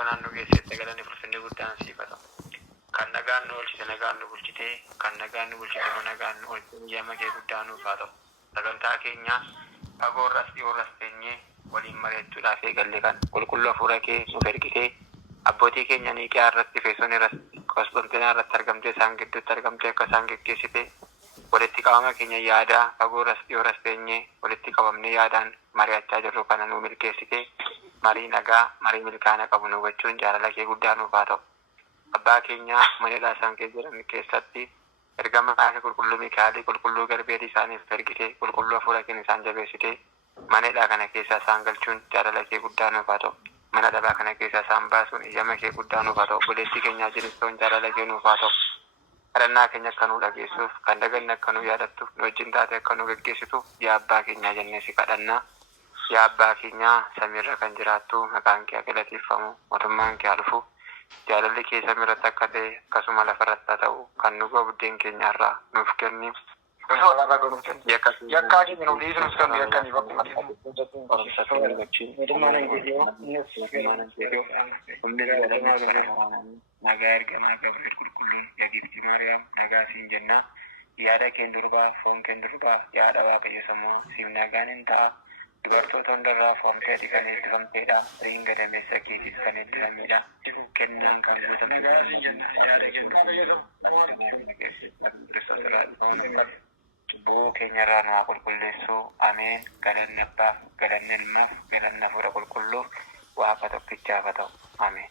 yoonaan nu geessite galanii furfinni guddaan siifata. Kan nagaan nu oolchite nagaan nu bulchite, kan nagaan nu bulchite nu nagaan nu oolchite yama kee guddaan nuuf haa ta'u. Sagantaa keenya fagoorras dhiyoorras teenyee waliin mari'achuudhaaf eegalle kan qulqulluu hafuura kee nuuf ergitee abbootii keenya niiqaa irratti feesoon irratti Qosxonxinaa irratti argamtee isaan gidduutti argamtee akka isaan geggeessite walitti qabama keenya yaadaa fagoorras dhiyoorras teenyee walitti qabamnee yaadaan mari'achaa jirru kana nu milkeessite marii nagaa marii milkaana qabu nu gochuun jaalala kee guddaa nuuf haa ta'u. Abbaa keenya manadhaa isaan keessa jiran keessatti ergama akka qulqulluu Mikaa'elii qulqulluu garbeetii isaaniif ergite qulqulluu hafuura keenya isaan jabeessite manadhaa kana keessa isaan galchuun jaalala kee guddaa nuuf haa ta'u. Mana dhabaa kana keessa isaan baasuun iyama kee guddaa nuuf haa ta'u. Obboleettii keenyaa jiristoon jaalala kee nuuf haa ta'u. Kadhannaa keenya akka nu dhageessuuf kan daganne akka nu yaadattuuf nu wajjin taate akka nu geggeessituuf yaa abbaa keenyaa jennee si kadhannaa. Yaa abbaa keenyaa samiirra kan jiraattu maqaan kee galateeffamu mootummaan kee haa dhufu. Jaalalli kee samiirratti akka ta'e akkasuma lafarratti haa ta'u kan nu gahu buddeen keenyaarraa nuuf kenni. Yakkaa keenya nu dhiisuus kan yakkanii bakkuma nagaa ergamaa Gabriel qulqulluun yaagifti Maariyaam nagaa siin jennaa yaada keen durbaa foon keen durbaa yaada Waaqayyo sammuu siif nagaan hin ta'a. Dubartoota hundarraa foomshee kan eebbifamteedha. Firiin gadameessa keetis kan eebbifamedha. Kennaan kan gosa nagaa siin jennaa yaada keen cubbuu keenyarraa nu haa qulqulleessu. Ameen. Galanni abbaaf, galanni ilmaaf, galanni hafuura qulqulluuf Waaqa tokkichaaf haa ta'u. Ameen.